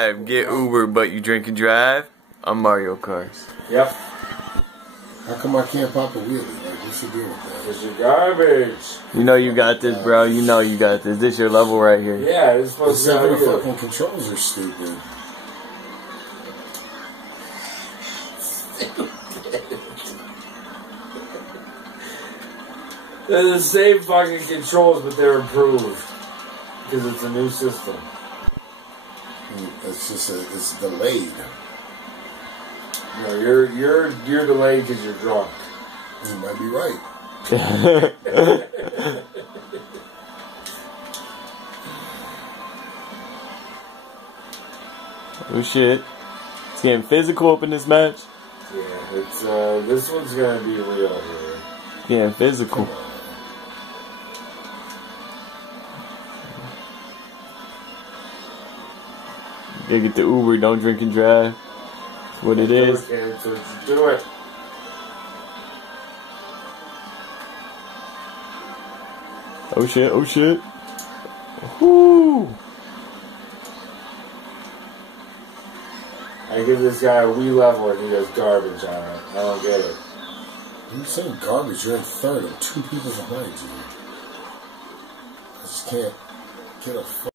Get Uber, but you drink and drive on Mario Kart. Yep. How come I can't pop a wheelie? Like, what's the deal with that? Because you're garbage. You know you got this, bro. You know you got this. This your level right here. Yeah, this is supposed to Except be the fucking controls are stupid. They're the same fucking controls, but they're improved. Because it's a new system. It's just it's delayed. No, you're delayed because you're drunk. You might be right. Oh shit. It's getting physical up in this match. Yeah, it's this one's gonna be real here. Getting physical. You get the Uber, don't drink and drive. That's what it is. So do it. Oh shit, oh shit. Whoo! I give this guy a wee level and he does garbage on it. I don't get it. You saying garbage? You're in third. I'm 2 people behind you. I just can't get a